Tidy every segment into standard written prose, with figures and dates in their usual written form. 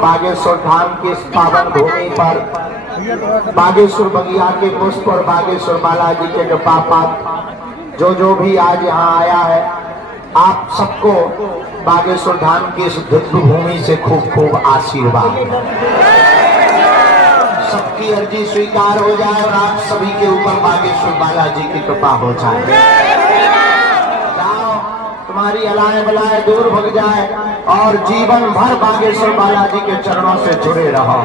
बागेश्वर धाम की इस पावन भूमि पर बागेश्वर बगिया के पुष्प और बागेश्वर बालाजी के कृपा पात्र जो भी आज यहाँ आया है, आप सबको बागेश्वर धाम की इस दिव्य भूमि से खूब खूब आशीर्वाद। सबकी अर्जी स्वीकार हो जाए और आप सभी के ऊपर बागेश्वर बालाजी की कृपा हो जाए। जाओ, तुम्हारी अलाए बलाए दूर भग जाए और जीवन भर बागेश्वर बालाजी के चरणों से जुड़े रहो।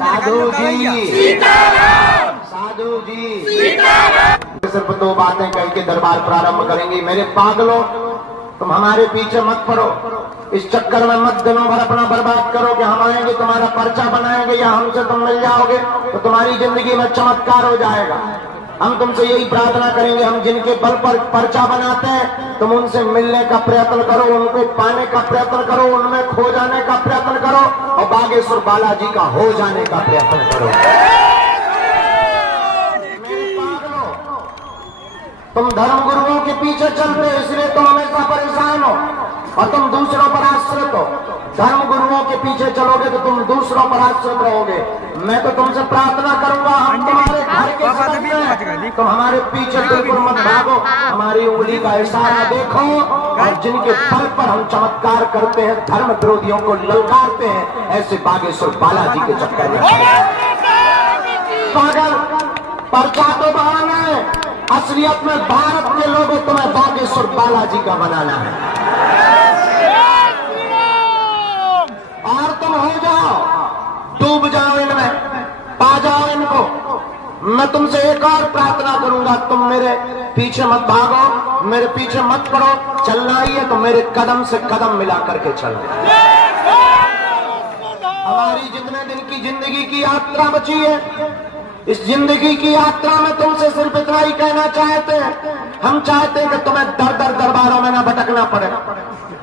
साधु जी, साधु जी, सिर्फ दो बातें कह के दरबार प्रारंभ करेंगे। मेरे पागलों, तुम हमारे पीछे मत पड़ो, इस चक्कर में मत दिनों भर अपना बर्बाद करो कि हम आएंगे तुम्हारा पर्चा बनाएंगे या हमसे तुम मिल जाओगे तो तुम्हारी जिंदगी में चमत्कार हो जाएगा। हम तुमसे यही प्रार्थना करेंगे, हम जिनके बल पर पर्चा बनाते हैं तुम उनसे मिलने का प्रयत्न करो, उनको पाने का प्रयत्न करो, उनमें खो जाने का प्रयत्न करो और बागेश्वर बालाजी का हो जाने का प्रयत्न करो। तुम धर्म गुरुओं के पीछे चलते हो इसलिए तुम हमेशा परेशान हो और तुम दूसरों पर आश्रित हो। धर्म गुरुओं के पीछे चलोगे तो तुम दूसरों पर आश्रित रहोगे। मैं तो तुमसे प्रार्थना करूंगा, हम तुम्हारे घर के सदस्य हैं, तुम हमारे पीछे बिल्कुल मत भागो, हमारी उंगली का इशारा देखो और जिनके बल पर हम चमत्कार करते हैं, धर्म विरोधियों को ललकारते हैं, ऐसे बागेश्वर बालाजी के चक्कर में पागल पर्चा तो बहाना है, असलियत में भारत के लोगों तुम्हें बागेश्वर बालाजी का बनाना है। और तुम हो जाओ, डूब जाओ इनमें, पा जाओ इनको। मैं तुमसे एक और प्रार्थना करूंगा, तुम मेरे पीछे मत भागो, मेरे पीछे मत पड़ो, चलना ही है तो मेरे कदम से कदम मिला करके चलो। हमारी जितने दिन की जिंदगी की यात्रा बची है, इस जिंदगी की यात्रा में तुमसे सिर्फ इतना ही कहना चाहते हैं, हम चाहते हैं कि तुम्हें दर दर दरबारों में ना भटकना पड़े,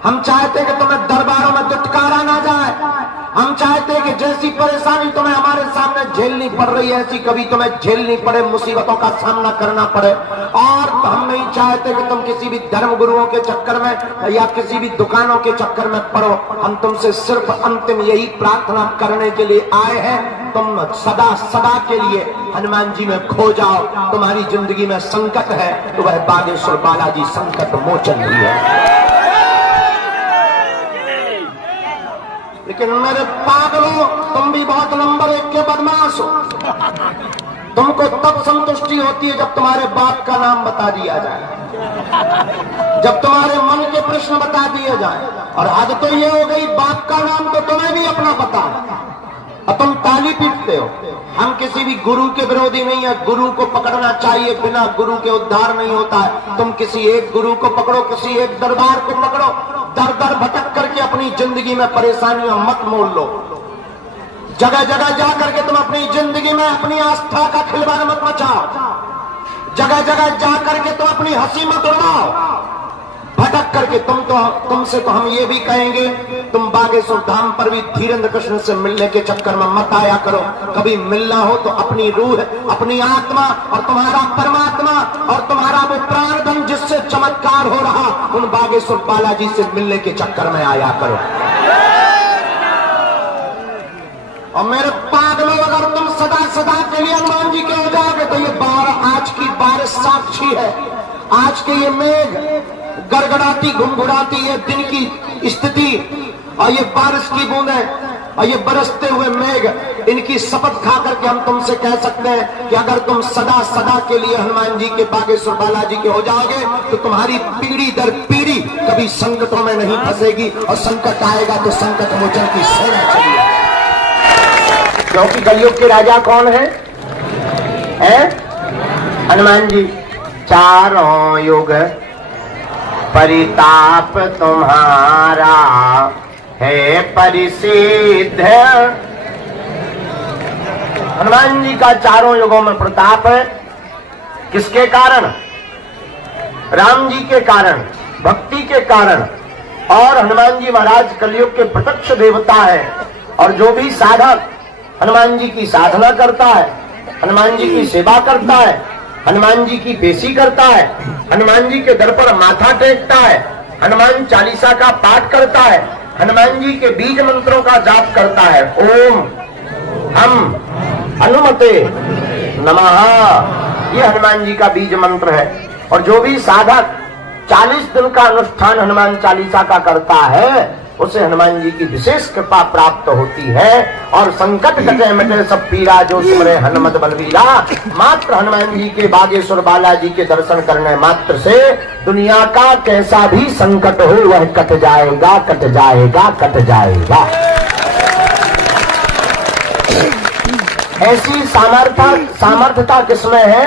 हम चाहते हैं कि तुम्हें दरबारों में दुत्कारा ना जाए, हम चाहते हैं कि जैसी परेशानी तुम्हें हमारे सामने झेलनी पड़ रही है ऐसी कभी तुम्हें झेलनी पड़े, मुसीबतों का सामना करना पड़े। और हम नहीं चाहते कि तुम किसी भी धर्म गुरुओं के चक्कर में या किसी भी दुकानों के चक्कर में पड़ो। हम तुमसे सिर्फ अंतिम यही प्रार्थना करने के लिए आए हैं, तुम सदा सदा के लिए हनुमान जी में खो जाओ। तुम्हारी जिंदगी में संकट है तो वह बागेश्वर बालाजी संकट मोचन भी है। लेकिन मेरे पागलों, तुम भी बहुत नंबर एक के बदमाश हो। तुमको तब संतुष्टि होती है जब तुम्हारे बाप का नाम बता दिया जाए, जब तुम्हारे मन के प्रश्न बता दिए जाए। और हद तो ये हो गई, बाप का नाम तो तुम्हें भी अपना पता है और तुम ताली पीटते हो। हम किसी भी गुरु के विरोधी नहीं है, गुरु को पकड़ना चाहिए, बिना गुरु के उद्धार नहीं होता है। तुम किसी एक गुरु को पकड़ो, किसी एक दरबार को पकड़ो, दर दर भटक करके अपनी जिंदगी में परेशानियां मत मोल लो। जगह जगह जा करके तुम अपनी जिंदगी में अपनी आस्था का खिलवाड़ मत मचाओ, जगह जगह जा करके तुम अपनी हंसी मत उड़ाओ। भटक करके तुमसे तो हम ये भी कहेंगे, तुम बागेश्वर धाम पर भी धीरेन्द्र कृष्ण से मिलने के चक्कर में मत आया करो। कभी मिलना हो तो अपनी रूह, अपनी आत्मा और तुम्हारा परमात्मा और तुम्हारा वो प्राणधन जिससे चमत्कार हो रहा, उन बागेश्वर बालाजी से मिलने के चक्कर में आया करो। और मेरे पागलों, अगर तुम सदा सदा के लिए हनुमान जी के हो जाओगे तो ये आज की बारिश साक्षी है। आज के ये मेघ गड़गड़ाती घुमघुड़ाती है दिन की स्थिति और ये बारिश की बूंदें और ये बरसते हुए मेघ, इनकी शपथ खा करके हम तुमसे कह सकते हैं कि अगर तुम सदा सदा के लिए हनुमान जी के बागेश्वर बालाजी के हो जाओगे तो तुम्हारी पीढ़ी दर पीढ़ी कभी संकटों में नहीं फंसेगी और संकट आएगा तो संकट मोचन की सेना चलेगी। क्योंकि कलयुग के राजा कौन है? हनुमान जी। चारों युग परिताप तुम्हारा है परिसिद्ध। हनुमान जी का चारों युगों में प्रताप है। किसके कारण? राम जी के कारण, भक्ति के कारण। और हनुमान जी महाराज कलयुग के प्रत्यक्ष देवता है। और जो भी साधक हनुमान जी की साधना करता है, हनुमान जी की सेवा करता है, हनुमान जी की बेसी करता है, हनुमान जी के दर पर माथा टेकता है, हनुमान चालीसा का पाठ करता है, हनुमान जी के बीज मंत्रों का जाप करता है, ओम हम हनुमते नमः, ये हनुमान जी का बीज मंत्र है। और जो भी साधक 40 दिन का अनुष्ठान हनुमान चालीसा का करता है, उसे हनुमान जी की विशेष कृपा प्राप्त होती है। और संकट कटे मिटे सब पीरा, जो सुमरे हनुमत बलवीरा। मात्र हनुमान जी के बागेश्वर बालाजी के दर्शन करने मात्र से दुनिया का कैसा भी संकट हो वह कट जाएगा, कट जाएगा, कट जाएगा। ऐसी सामर्थ्यता किसमें है?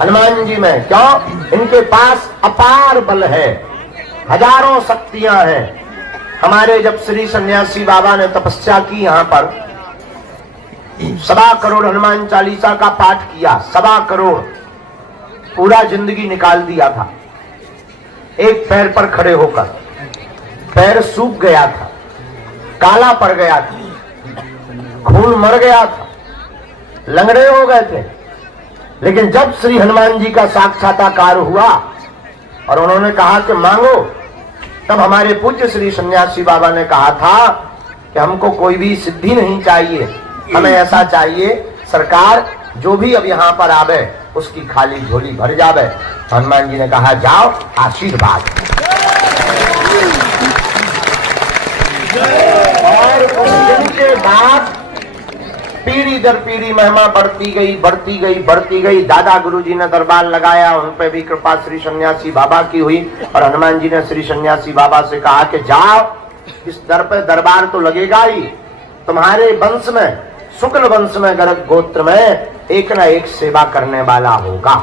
हनुमान जी में। क्यों? इनके पास अपार बल है, हजारों शक्तियां हैं। हमारे जब श्री सन्यासी बाबा ने तपस्या की यहाँ पर, 1.25 करोड़ हनुमान चालीसा का पाठ किया, 1.25 करोड़, पूरा जिंदगी निकाल दिया था एक पैर पर खड़े होकर। पैर सूख गया था, काला पड़ गया था, खून मर गया था, लंगड़े हो गए थे। लेकिन जब श्री हनुमान जी का साक्षात्कार हुआ और उन्होंने कहा कि मांगो, तब हमारे पूज्य श्री सन्यासी बाबा ने कहा था कि हमको कोई भी सिद्धि नहीं चाहिए, हमें ऐसा चाहिए सरकार जो भी अब यहाँ पर आवे उसकी खाली झोली भर जावे। हनुमान जी ने कहा जाओ, आशीर्वाद। और उस दिन के बाद पीढ़ी दर पीढ़ी महिमा बढ़ती गई, बढ़ती गई, बढ़ती गई। दादा गुरुजी ने दरबार लगाया, उन पे भी कृपा श्री सन्यासी बाबा की हुई। और हनुमान जी ने श्री सन्यासी बाबा से कहा कि जाओ, इस दर पे दरबार तो लगेगा ही, तुम्हारे वंश में, शुक्ल वंश में, गर्ग गोत्र में एक न एक सेवा करने वाला होगा।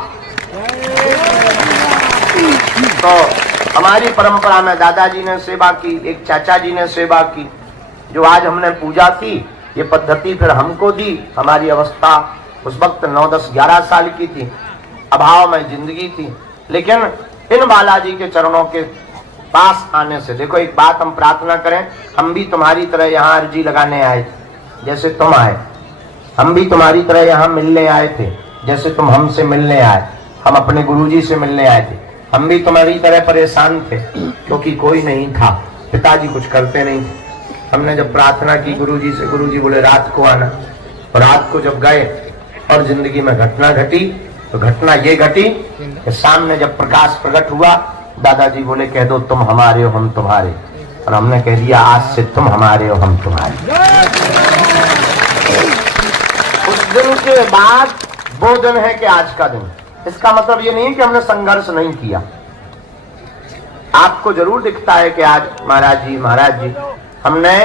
तो हमारी परंपरा में दादाजी ने सेवा की, एक चाचा जी ने सेवा की। जो आज हमने पूजा की, ये पद्धति फिर हमको दी। हमारी अवस्था उस वक्त 9, 10, 11 साल की थी, अभाव में जिंदगी थी। लेकिन इन बालाजी के चरणों के पास आने से, देखो एक बात हम प्रार्थना करें, हम भी तुम्हारी तरह यहाँ अर्जी लगाने आए थे जैसे तुम आए, हम भी तुम्हारी तरह यहाँ मिलने आए थे जैसे तुम हमसे मिलने आए। हम अपने गुरुजी से मिलने आए थे, हम भी तुम्हारी तरह परेशान थे क्योंकि कोई नहीं था, पिताजी कुछ करते नहीं थे। हमने जब प्रार्थना की गुरुजी से, गुरुजी बोले रात को आना। और रात को जब गए और जिंदगी में घटना घटी, तो घटना ये घटी कि सामने जब प्रकाश प्रकट हुआ, दादाजी बोले कह दो तुम हमारे हो हम तुम्हारे। और हमने कह दिया आज से तुम हमारे हो हम तुम्हारे। उस दिन के बाद वो दिन है कि आज का दिन। इसका मतलब ये नहीं कि हमने संघर्ष नहीं किया। आपको जरूर दिखता है कि आज महाराज जी, हमने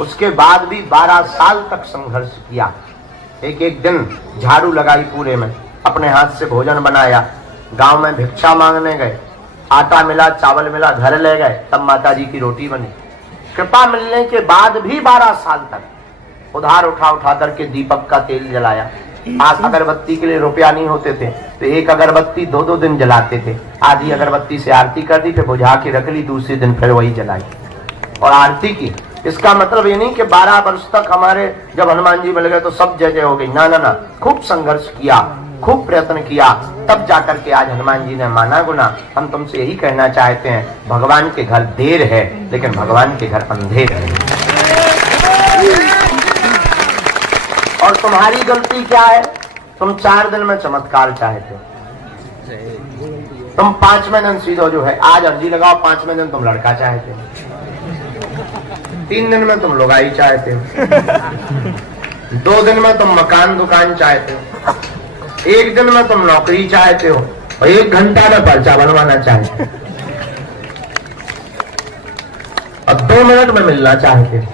उसके बाद भी 12 साल तक संघर्ष किया। एक एक दिन झाड़ू लगाई पूरे में, अपने हाथ से भोजन बनाया, गांव में भिक्षा मांगने गए, आटा मिला, चावल मिला, घर ले गए, तब माता जी की रोटी बनी। कृपा मिलने के बाद भी 12 साल तक उधार उठा उठा करके दीपक का तेल जलाया। आज अगरबत्ती के लिए रुपया नहीं होते थे तो एक अगरबत्ती 2-2 दिन जलाते थे। आधी अगरबत्ती से आरती कर दी, फिर बुझा के रख ली, दूसरे दिन फिर वही जलाई और आरती की। इसका मतलब ये नहीं कि 12 वर्ष तक हमारे जब हनुमान जी मिल गए तो सब जगह हो गई, ना ना ना। खूब संघर्ष किया, खूब प्रयत्न किया, तब जाकर के आज हनुमान जी ने माना गुना। हम तुमसे यही कहना चाहते हैं, भगवान के घर देर है लेकिन भगवान के घर अंधेर है। और तुम्हारी गलती क्या है? तुम 4 दिन में चमत्कार चाहते हो। तुम 5वें दिन सीधो जो है, आज अर्जी लगाओ, 5वें दिन तुम लड़का चाहते हो, 3 दिन में तुम लुगाई चाहते हो, 2 दिन में तुम मकान दुकान चाहते हो, 1 दिन में तुम नौकरी चाहते हो और 1 घंटा में पर्चा बनवाना चाहते हो और 2 मिनट में मिलना चाहते हो।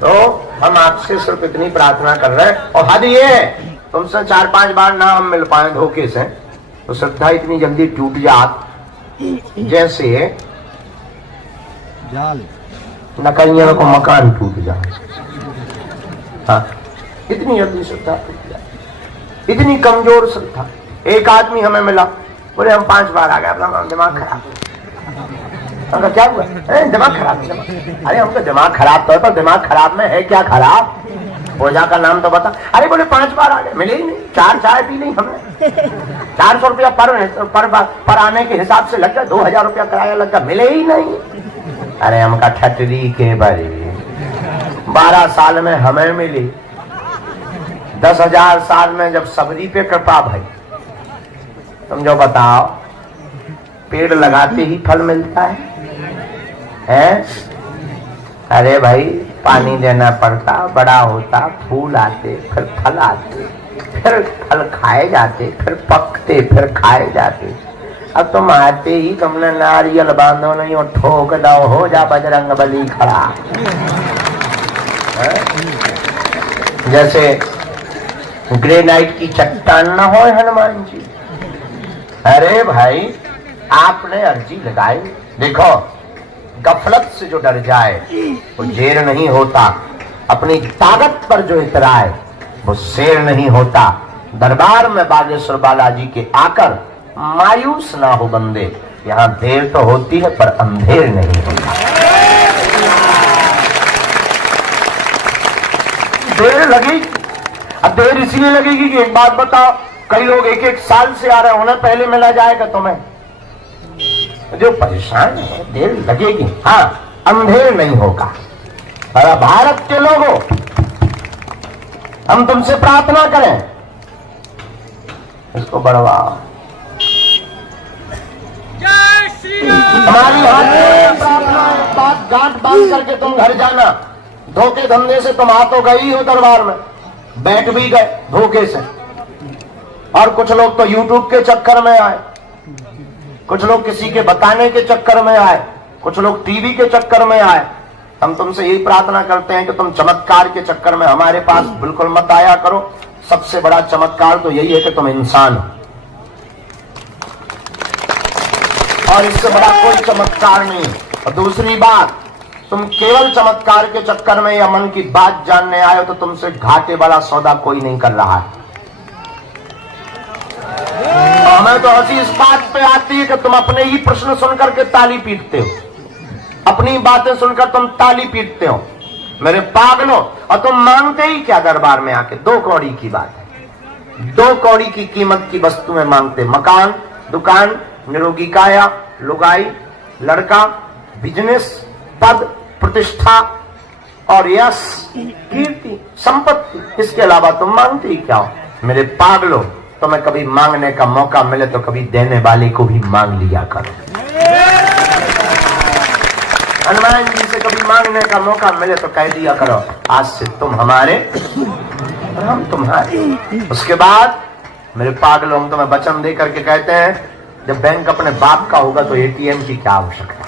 तो हम आपसे सिर्फ इतनी प्रार्थना कर रहे हैं। और हद ये है, तुमसे 4-5 बार ना हम मिल पाए धोखे से तो श्रद्धा इतनी जल्दी टूट जात जैसे नकलियों को मकान टूट जाए। हाँ, इतनी जल्दी श्रद्धा टूट जाए, इतनी कमजोर श्रद्धा। एक आदमी हमें मिला, बोले हम 5 बार आ गए, अपना दिमाग खराब। हमका क्या हुआ? दिमाग खराब है। अरे हमका दिमाग खराब तो है, पर दिमाग खराब में है क्या खराब? ओझा का नाम तो बता। अरे बोले 5 बार आ गए, मिले ही नहीं। 4 चाय पी ली हमने। 400 रुपया पर आने के हिसाब से लग गया, 2000 रुपया किराया लग गया, मिले ही नहीं। अरे हमका ठटरी के बारे 12 साल में हमें मिली, 10,000 साल में जब सबरी पे कृपा भाई। तुम जो बताओ, पेड़ लगाते ही फल मिलता है? अरे भाई पानी देना पड़ता, बड़ा होता, फूल आते, फिर फल आते, फिर फल खाए जाते, फिर पकते, फिर खाए जाते। अब तुम आते ही तुमने नारियल बांधो नहीं और ठोक दो, हो जा बजरंग बली खड़ा। जैसे ग्रेनाइट की चट्टान न हो हनुमान जी। अरे भाई आपने अर्जी लगाई, देखो गफलत से जो डर जाए वो जेर नहीं होता, अपनी ताकत पर जो इतराए वो शेर नहीं होता। दरबार में बागेश्वर बालाजी के आकर मायूस ना हो बंदे, यहाँ देर तो होती है पर अंधेर नहीं होता। देर लगेगी, अब देर इसलिए लगेगी कि एक बात बताओ, कई लोग 1-1 साल से आ रहे हैं, उन्हें पहले मिला जाएगा तुम्हें? जो परेशान है देर लगेगी, हाँ अंधेर नहीं होगा। और भारत के लोगों, हम तुमसे प्रार्थना करें, इसको बढ़वाओ। हमारी हाथ में प्रार्थना है, बात गांठ बांध करके तुम घर जाना। धोखे धंधे से तुम आ तो गई हो दरबार में, बैठ भी गए धोखे से। और कुछ लोग तो यूट्यूब के चक्कर में आए, कुछ लोग किसी के बताने के चक्कर में आए, कुछ लोग टीवी के चक्कर में आए। हम तुमसे यही प्रार्थना करते हैं कि तुम चमत्कार के चक्कर में हमारे पास बिल्कुल मत आया करो। सबसे बड़ा चमत्कार तो यही है कि तुम इंसान हो, और इससे बड़ा कोई चमत्कार नहीं। और दूसरी बात, तुम केवल चमत्कार के चक्कर में या मन की बात जानने आए हो तो तुमसे घाटे वाला सौदा कोई नहीं कर रहा है। हमें तो हंसी इस बात पे आती है कि तुम अपने ही प्रश्न सुनकर के ताली पीटते हो, अपनी बातें सुनकर तुम ताली पीटते हो मेरे पागलों। और तुम मांगते ही क्या दरबार में आके? 2 कौड़ी की बात है, 2 कौड़ी की कीमत की वस्तुएं मांगते। मकान, दुकान, निरोगी काया, लुगाई, लड़का, बिजनेस, पद, प्रतिष्ठा और यश, कीर्ति, संपत्ति। इसके अलावा तुम मांगते ही क्या हो मेरे पागलों? तुम्हें कभी मांगने का मौका मिले तो कभी देने वाले को भी मांग लिया करो। हनुमान जी से कभी मांगने का मौका मिले तो कह दिया करो, आज से तुम हमारे और हम तुम्हारे। उसके बाद मेरे पागलों, हम तुम्हें वचन दे करके कहते हैं, जब बैंक अपने बाप का होगा तो एटीएम की क्या आवश्यकता?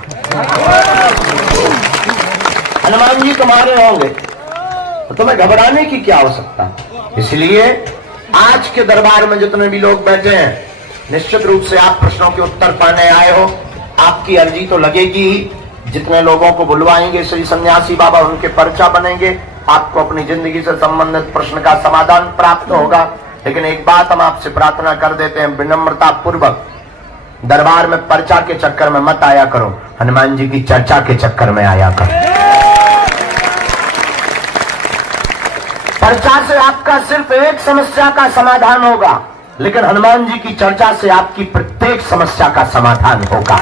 हनुमान जी तुम्हारे होंगे तो तुम्हें घबराने की क्या आवश्यकता? इसलिए आज के दरबार में जितने भी लोग बैठे हैं, निश्चित रूप से आप प्रश्नों के उत्तर पाने आए हो। आपकी अर्जी तो लगेगी ही। जितने लोगों को बुलवाएंगे श्री सन्यासी बाबा, उनके पर्चा बनेंगे, आपको अपनी जिंदगी से संबंधित प्रश्न का समाधान प्राप्त होगा। लेकिन एक बात हम आपसे प्रार्थना कर देते हैं विनम्रता पूर्वक, दरबार में पर्चा के चक्कर में मत आया करो, हनुमान जी की चर्चा के चक्कर में आया करो। पर्चा से आपका सिर्फ एक समस्या का समाधान होगा, लेकिन हनुमान जी की चर्चा से आपकी प्रत्येक समस्या का समाधान होगा।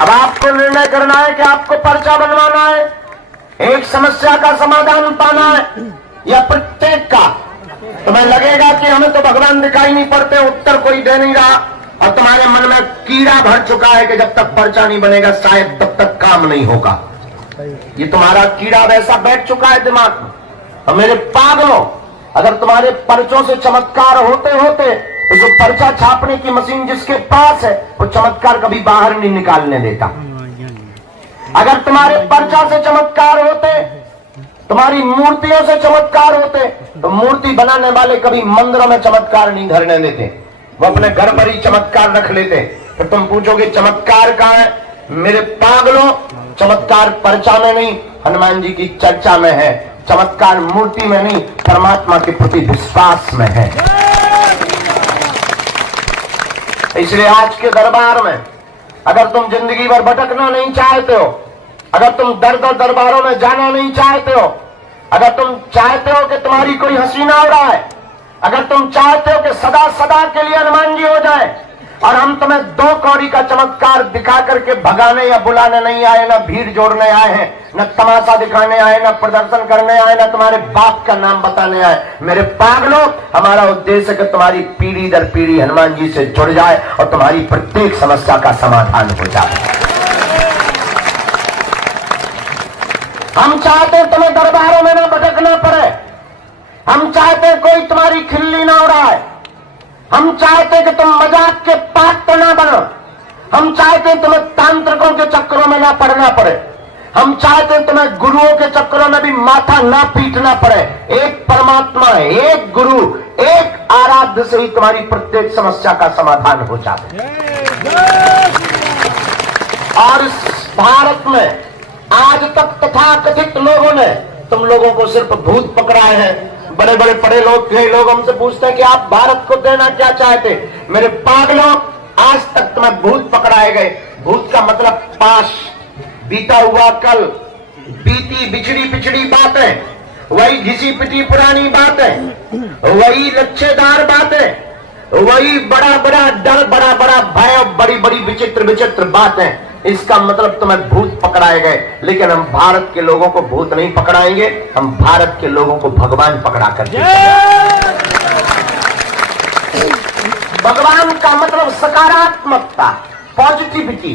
अब आपको निर्णय करना है कि आपको पर्चा बनवाना है, एक समस्या का समाधान पाना है, या प्रत्येक का। तुम्हें लगेगा कि हमें तो भगवान दिखाई नहीं पड़ते, उत्तर कोई दे नहीं रहा, और तुम्हारे मन में कीड़ा भर चुका है कि जब तक पर्चा नहीं बनेगा शायद तब तक काम नहीं होगा। ये तुम्हारा कीड़ा वैसा बैठ चुका है दिमाग में। और मेरे पागलों, अगर तुम्हारे पर्चों से चमत्कार होते होते तो जो पर्चा छापने की मशीन जिसके पास है वो चमत्कार कभी बाहर नहीं निकालने देता। अगर तुम्हारे पर्चा से चमत्कार होते, तुम्हारी मूर्तियों से चमत्कार होते, तो मूर्ति बनाने वाले कभी मंदिरों में चमत्कार नहीं धरने देते, वो अपने घर पर ही चमत्कार रख लेते। फिर तुम पूछोगे चमत्कार कहाँ है? मेरे पागलों, चमत्कार पर्चा में नहीं, हनुमान जी की चर्चा में है। चमत्कार मूर्ति में नहीं, परमात्मा के प्रति विश्वास में है। इसलिए आज के दरबार में अगर तुम जिंदगी भर भटकना नहीं चाहते हो, अगर तुम दर दर दरबारों में जाना नहीं चाहते हो, अगर तुम चाहते हो कि तुम्हारी कोई हसीना उड़ा है, अगर तुम चाहते हो कि सदा सदा के लिए हनुमान जी हो जाए, और हम तुम्हें 2 कौड़ी का चमत्कार दिखा करके भगाने या बुलाने नहीं आए, ना भीड़ जोड़ने आए हैं, न तमाशा दिखाने आए, न प्रदर्शन करने आए, न तुम्हारे बाप का नाम बताने आए। मेरे पागलों, हमारा उद्देश्य है कि तुम्हारी पीढ़ी दर पीढ़ी हनुमान जी से जुड़ जाए और तुम्हारी प्रत्येक समस्या का समाधान हो जाए। हम चाहते तुम्हें दरबारों में ना भटकना पड़े, हम चाहते कोई तुम्हारी खिल्ली ना उड़ाए, हम चाहते कि तुम मजाक के पात्र ना बनो, हम चाहते तुम्हें तांत्रिकों के चक्करों में ना पड़ना पड़े, हम चाहते तुम्हें गुरुओं के चक्करों में भी माथा ना पीटना पड़े। एक परमात्मा, एक गुरु, एक आराध्य से ही तुम्हारी प्रत्येक समस्या का समाधान हो जाए। और इस भारत में आज तक तथाकथित लोगों ने तुम लोगों को सिर्फ भूत पकड़ाए हैं। बड़े बड़े पढ़े लोग, कई लोग हमसे पूछते हैं कि आप भारत को देना क्या चाहते। मेरे पागलों, आज तक तुम्हें भूत पकड़ाए गए। भूत का मतलब पास, बीता हुआ कल, बीती बिछड़ी पिछड़ी बातें, वही घिसी पिटी पुरानी बातें, वही लच्छेदार बातें, वही बड़ा बड़ा डर, बड़ा बड़ा भय, बड़ी बड़ी विचित्र विचित्र बातें। इसका मतलब तुम्हें भूत पकड़ाए गए। लेकिन हम भारत के लोगों को भूत नहीं पकड़ाएंगे, हम भारत के लोगों को भगवान पकड़ा करके। भगवान का मतलब सकारात्मकता, पॉजिटिविटी।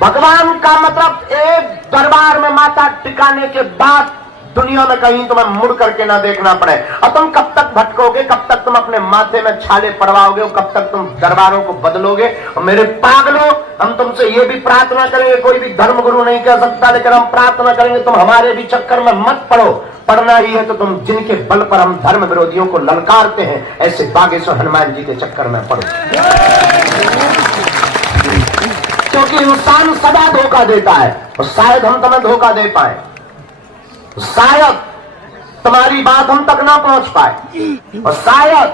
भगवान का मतलब एक दरबार में माथा टिकाने के बाद दुनिया में कहीं तुम्हें मुड़ करके ना देखना पड़े। और तुम कब तक भटकोगे, कब तक तुम अपने माथे में छाले पड़वाओगे, कब तक तुम दरबारों को बदलोगे। और मेरे पागलों, हम तुमसे ये भी प्रार्थना करेंगे, कोई भी धर्मगुरु नहीं कह सकता, लेकिन हम प्रार्थना करेंगे तुम हमारे भी चक्कर में मत पड़ो। पढ़ना ही है तो तुम जिनके बल पर हम धर्म विरोधियों को ललकारते हैं, ऐसे बागेश्वर हनुमान जी के चक्कर में पड़ो। क्योंकि इंसान सदा धोखा देता है, और शायद हम तुम्हें धोखा दे पाए, शायद तुम्हारी बात हम तक ना पहुंच पाए, और शायद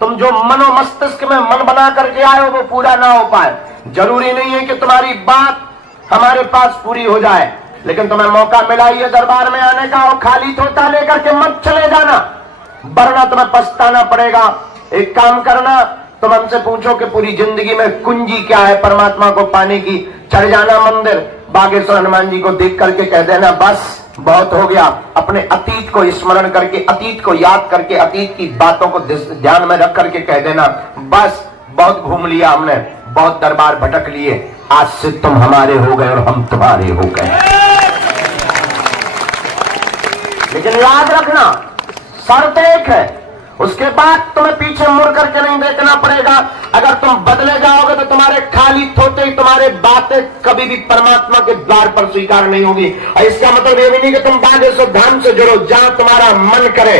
तुम जो मनो मस्तिष्क में मन बना करके आए हो वो पूरा ना हो पाए। जरूरी नहीं है कि तुम्हारी बात हमारे पास पूरी हो जाए, लेकिन तुम्हें मौका मिला ये दरबार में आने का, और खाली थोता लेकर के मत चले जाना, वरना तुम्हें पछताना पड़ेगा। एक काम करना, तुम हमसे पूछो कि पूरी जिंदगी में कुंजी क्या है परमात्मा को पाने की, चढ़ जाना मंदिर, बागेश्वर हनुमान जी को देख करके कह देना बस बहुत हो गया। अपने अतीत को स्मरण करके, अतीत को याद करके, अतीत की बातों को ध्यान में रख करके कह देना बस बहुत घूम लिया हमने, बहुत दरबार भटक लिए, आज से तुम हमारे हो गए और हम तुम्हारे हो गए। लेकिन याद रखना, शर्त एक है, उसके बाद तुम्हें पीछे मुड़ करके नहीं देखना पड़ेगा। अगर तुम बदले जाओगे तो तुम्हारे खाली थोते ही तुम्हारे बातें कभी भी परमात्मा के द्वार पर स्वीकार नहीं होगी। और इसका मतलब ये भी नहीं कि तुम बागेश्वर धाम से जुड़ो, जहां तुम्हारा मन करे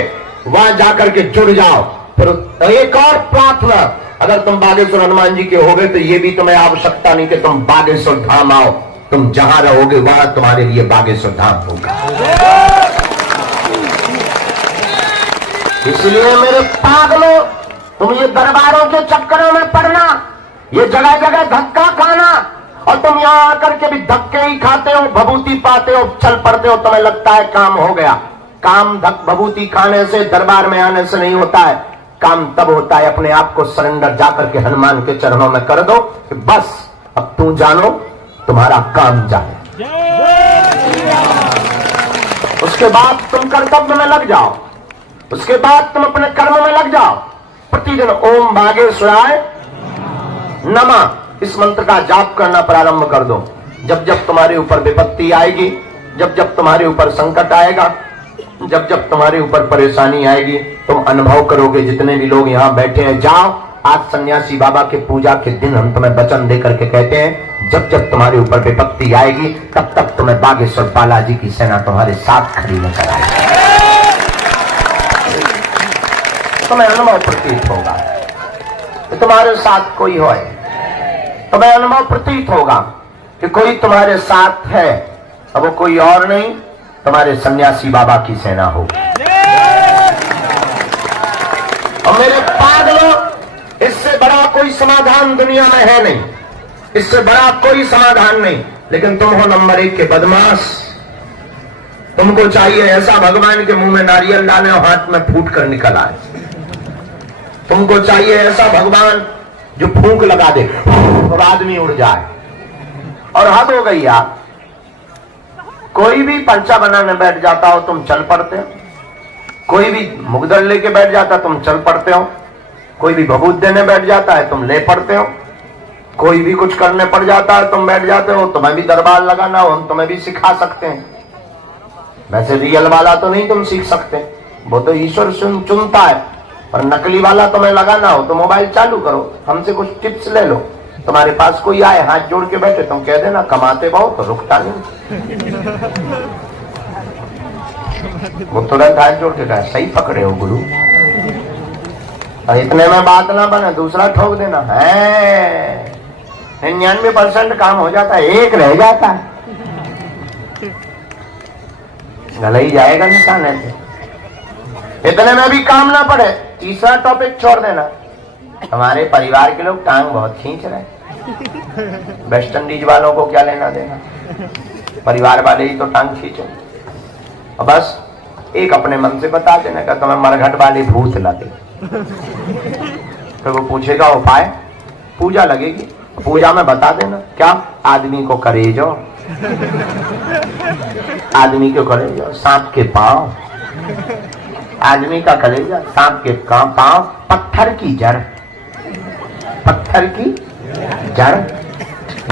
वहां जाकर के जुड़ जाओ। फिर एक और प्रार्थना, अगर तुम बागेश्वर हनुमान जी के हो गए तो ये भी तुम्हें आवश्यकता नहीं कि तुम बागेश्वर धाम आओ, तुम जहां रहोगे वहां तुम्हारे लिए बागेश्वर धाम होगा। इसलिए मेरे पागलों, तुम ये दरबारों के चक्करों में पड़ना, ये जगह जगह धक्का खाना, और तुम यहां आकर के भी धक्के ही खाते हो, भभूति पाते हो, चल पड़ते हो, तुम्हें लगता है काम हो गया। काम भभूति खाने से, दरबार में आने से नहीं होता है। काम तब होता है अपने आप को सरेंडर जाकर के हनुमान के चरणों में कर दो कि बस अब तू जानो, तुम्हारा काम जाने। उसके बाद तुम कर्तव्य में लग जाओ, उसके बाद तुम अपने कर्म में लग जाओ। प्रतिदिन ओम बागेश्वराय नमः इस मंत्र का जाप करना प्रारंभ कर दो। जब जब तुम्हारे ऊपर विपत्ति आएगी, जब जब तुम्हारे ऊपर संकट आएगा, जब जब तुम्हारे ऊपर परेशानी आएगी, तुम अनुभव करोगे। जितने भी लोग यहाँ बैठे हैं, जाओ आज सन्यासी बाबा के पूजा के दिन हम तुम्हें वचन दे करके कहते हैं, जब जब तुम्हारे ऊपर विपत्ति आएगी तब तक तुम्हें बागेश्वर बालाजी की सेना तुम्हारे साथ खड़ी नजर आएगी। तुम्हें अनुभव प्रतीत होगा कि तुम्हारे साथ कोई है, तुम्हें अनुभव प्रतीत होगा कि कोई तुम्हारे साथ है, अब वो कोई और नहीं, तुम्हारे सन्यासी बाबा की सेना होगी। और मेरे पागलों, इससे बड़ा कोई समाधान दुनिया में है नहीं, इससे बड़ा कोई समाधान नहीं। लेकिन तुम हो नंबर 1 के बदमाश, तुमको चाहिए ऐसा भगवान के मुंह में नारियल डाले और हाथ में फूट कर निकल आए। तुमको चाहिए ऐसा भगवान जो फूंक लगा दे और आदमी उड़ जाए। और हद हो गई यार, कोई भी पर्चा बनाने बैठ जाता हो तुम चल पड़ते हो, कोई भी मुगदर लेके बैठ जाता है तुम चल पड़ते हो, कोई भी भभूत देने बैठ जाता है तुम ले पड़ते हो, कोई भी कुछ करने पड़ जाता है तुम बैठ जाते हो। तुम्हें भी दरबार लगाना हो हम तुम्हें भी सिखा सकते हैं। वैसे रियल वाला तो नहीं तुम सीख सकते, वो तो ईश्वर चुनता है, पर नकली वाला तुम्हें लगाना हो तो मोबाइल चालू करो, हमसे कुछ टिप्स ले लो। तुम्हारे पास कोई आए हाथ जोड़ के बैठे, तुम कह देना कमाते बहुत तो रुकता नहीं, वो तुरंत हाथ जोड़ के कहा सही पकड़े हो गुरु। और इतने में बात ना बने दूसरा ठोक देना है। 99% काम हो जाता है, एक रह जाता है, गला ही जाएगा निशान ऐसे। इतने में भी काम ना पड़े, तीसरा टॉपिक छोड़ देना। हमारे परिवार के लोग टांग बहुत खींच रहे हैं, वेस्ट इंडीज वालों को क्या लेना देना, परिवार वाले ही तो टांग खींचे। और बस एक अपने मन से बता देना कि तुम्हें मरघट वाली भूत लगे, तो वो पूछेगा उपाय, पूजा लगेगी, पूजा में बता देना क्या आदमी को करेजो, आदमी को करेजो सांप के पांव, आदमी का कलेजा सांप के पांव, पत्थर की जड़, पत्थर की जड़,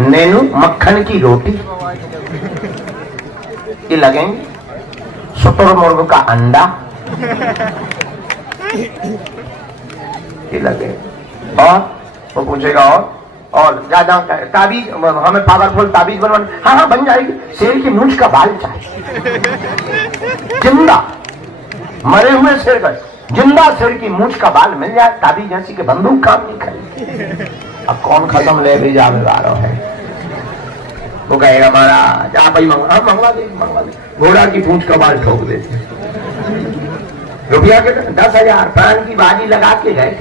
नैनू मक्खन की रोटी, ये लगेंगे। शुतुरमुर्ग का अंडा ये लगे। और वो पूछेगा और ज्यादा ताबीज, हमें पावरफुल ताबीज बनवाना, हाँ हाँ बन जाएगी। शेर की मूंछ का बाल चाहिए, जिंदा मरे हुए शेर का, जिंदा शेर की मूंछ का बाल मिल जाए, ताबीज जैसी के बंदूक काम नहीं करेगी। अब कौन खत्म ले भी जानेदारों है, वो कहेगा महाराज आप ही मंगवा दे, घोड़ा की पूंछ का बाल ठोक देते, रुपया के 10,000 प्राण की बाजी लगा के गए।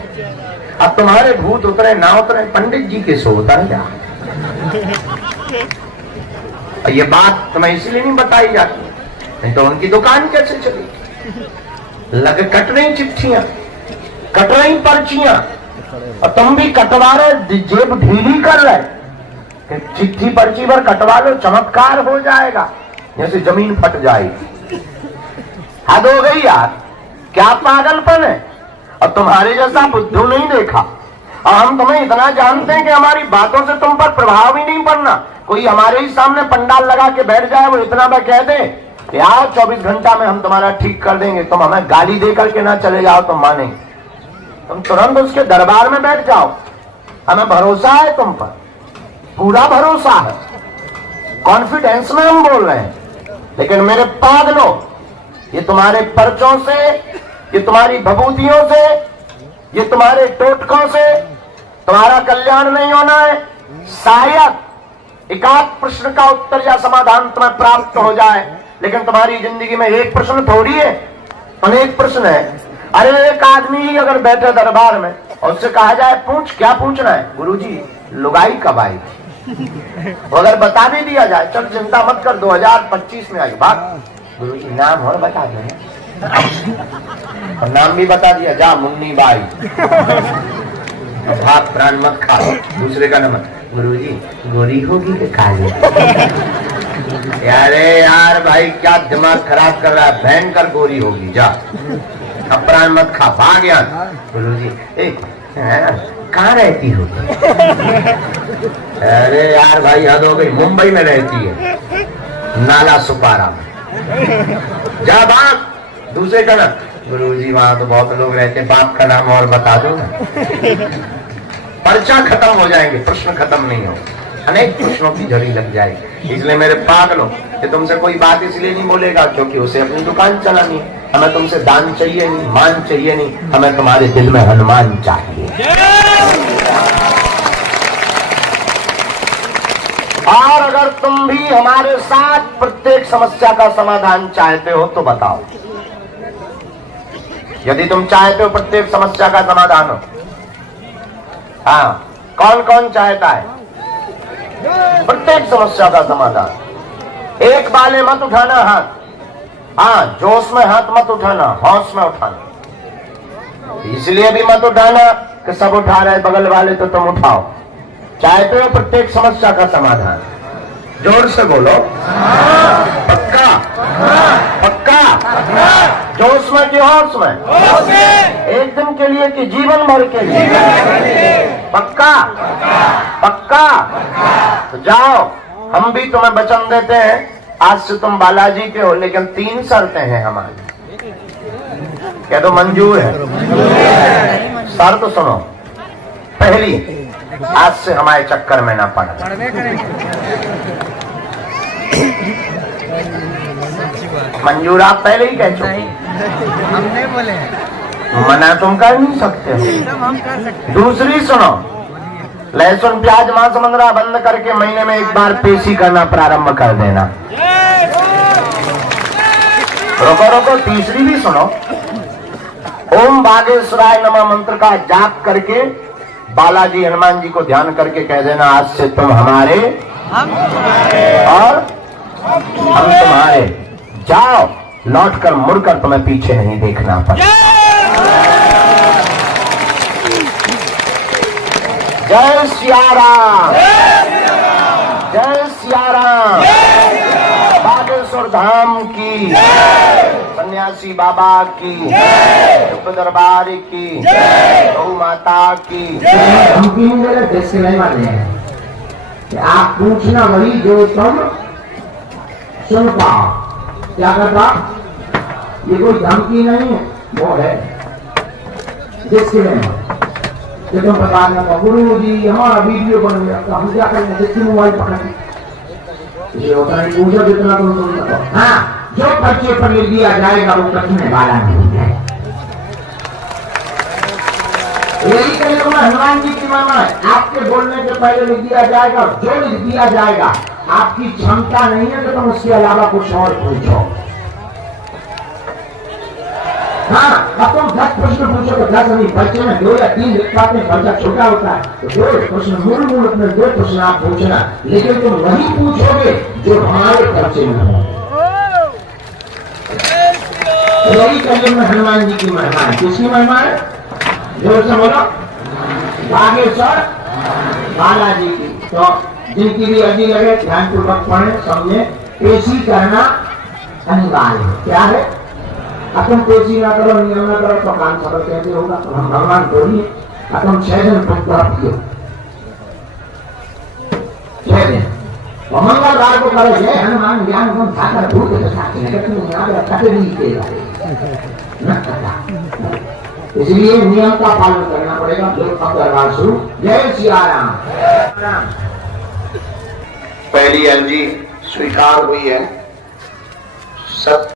अब तुम्हारे भूत उतरे ना उतरे पंडित जी के सो उतर जा। ये बात तुम्हें इसलिए नहीं बताई जाती, नहीं तो उनकी दुकान कैसे चली। लग कट रही चिट्ठियां, कट रही पर्चियां, और तुम भी कटवा रहे, जेब ढीली कर रहे। चिट्ठी पर्ची पर कटवा लो, चमत्कार हो जाएगा, जैसे जमीन फट जाएगी। हद हो गई यार, क्या पागलपन है। और तुम्हारे जैसा बुद्धू नहीं देखा, और हम तुम्हें इतना जानते हैं कि हमारी बातों से तुम पर प्रभाव ही नहीं पड़ना। कोई हमारे ही सामने पंडाल लगा के बैठ जाए, वो इतना मैं कह दे कि आओ 24 घंटा में हम तुम्हारा ठीक कर देंगे, तुम हमें गाली दे करके ना चले जाओ तो मानेंगे। तुम तुरंत उसके दरबार में बैठ जाओ, हमें भरोसा है तुम पर, पूरा भरोसा है, कॉन्फिडेंस में हम बोल रहे हैं। लेकिन मेरे पागलों, ये तुम्हारे पर्चों से, ये तुम्हारी भभूतियों से, ये तुम्हारे टोटकों से तुम्हारा कल्याण नहीं होना है। शायद एकाध प्रश्न का उत्तर या समाधान तुम्हें प्राप्त हो जाए, लेकिन तुम्हारी जिंदगी में एक प्रश्न थोड़ी है, अनेक प्रश्न है। अरे एक आदमी ही अगर बैठे दरबार में और उससे कहा जाए पूछ क्या पूछना है, गुरुजी लुगाई कब आई, अगर बता भी दिया जाए चल चिंता मत कर 2025 में आई बात, गुरुजी नाम और बता दो, और नाम भी बता दिया, जा मुन्नी बाई, भाग प्राण मत खा, दूसरे का नंबर, गुरुजी गोरी होगी कि काली। अरे यार भाई क्या दिमाग खराब कर रहा है, भयंकर गोरी होगी, जा अब प्राण मत खा, भाग यार। गुरुजी कहाँ रहती हो? अरे यार भाई हद हो गई, मुंबई में रहती है, नाला सुपारा में, जा भाग दूसरे का नाम, गुरुजी वहां तो बहुत लोग रहते हैं, बाप का नाम और बता दो ना। पर्चा खत्म हो जाएंगे, प्रश्न खत्म नहीं हो, अनेक प्रश्नों की झड़ी लग जाएगी। इसलिए मेरे पागलों, कि तुमसे कोई बात इसलिए नहीं बोलेगा क्योंकि उसे अपनी दुकान चलानी है। हमें तुमसे दान चाहिए नहीं, मान चाहिए नहीं, हमें तुम्हारे दिल में हनुमान चाहिए। और अगर तुम भी हमारे साथ प्रत्येक समस्या का समाधान चाहते हो तो बताओ। यदि तुम चाहते हो प्रत्येक समस्या का समाधान हो, हाँ कौन कौन चाहता है प्रत्येक समस्या का समाधान? एक बाले मत उठाना हाथ, हाँ, जोश में हाथ मत उठाना, होश में उठाना। इसलिए भी मत उठाना कि सब उठा रहे बगल वाले तो तुम उठाओ। चाहते हो प्रत्येक समस्या का समाधान? जोर से बोलो। पक्का? पक्का? जोश में कि होश में? एक दिन के लिए कि जीवन भर के लिए? पक्का? पक्का? तो जाओ, हम भी तुम्हें वचन देते हैं, आज से तुम बालाजी के हो, लेकिन 3 शर्तें हैं हमारी। क्या तो मंजूर है? शर्त सुनो। पहली, आज से हमारे चक्कर में ना पड़ना। मंजूर आप पहले ही कह चुके, हम नहीं बोले, मना तुम कर नहीं सकते हो। हम कर सकते। दूसरी सुनो, लहसुन प्याज मांस मंदरा बंद करके महीने में एक बार पेशी करना प्रारंभ कर देना। रोको रोको, तीसरी भी सुनो। ओम बागेश्वराय नमः मंत्र का जाप करके बालाजी हनुमान जी को ध्यान करके कह देना, आज से तुम हमारे और हम तुम्हारे। जाओ, लौटकर मुड़कर तुम्हें पीछे नहीं देखना पड़े। जय सिया राम, जय सिया राम। बागेश्वर धाम की, सन्यासी बाबा की, युग दरबार की, गौ माता की। हम 3 जगह देश के रहने वाले हैं कि आप पूछना वही जो तुम सुन पाओ। क्या करता? ये कोई धमकी नहीं है, वो है जिसके लिए कि तुम बता देना गुरु जी हमारा वीडियो बन गया, तो हम क्या करेंगे? जिसकी मोबाइल पकड़ ये होता है, पूछो जितना तुम सुन सको। हाँ, जो पर्चे पर लिख दिया जाएगा वो कठिन वाला नहीं है। यही कहेगा हनुमान जी की महिमा है, आपके बोलने के पहले लिख दिया जाएगा, जो लिख दिया जाएगा आपकी क्षमता नहीं है तो तुम उसके अलावा कुछ और पूछो। हाँ, अब तुम 10 प्रश्न पूछो तो 10 नहीं, बच्चे में 2 या 3 लिख पाते हैं, बच्चा छोटा होता है तो 2 प्रश्न मूल अपने 2 प्रश्न आप पूछना, लेकिन तुम वही पूछोगे जो हमारे बच्चे में हो। यही कहिए में हनुमान जी की महिमा है। किसकी महिमा है? जोर से बोलो। बागेश्वर बालाजी की। तो जिनकी भी अर्जी लगे ध्यान पूर्वक पढ़े, समझे। पेशी करना अनिवार्य है। क्या है? तुम पेशी ना करो, नियम ना करो तो काम सफल कैसे होगा? तो हम भगवान बोलिए, तुम 6 दिन पियो 6 दिन, तो मंगलवार को करो जय हनुमान ज्ञान गुण सागर भूत साक्षी इसलिए नियम का पालन करना पड़ेगा। दरबार शुरू। जय सिया राम। पहली अर्जी स्वीकार हुई है।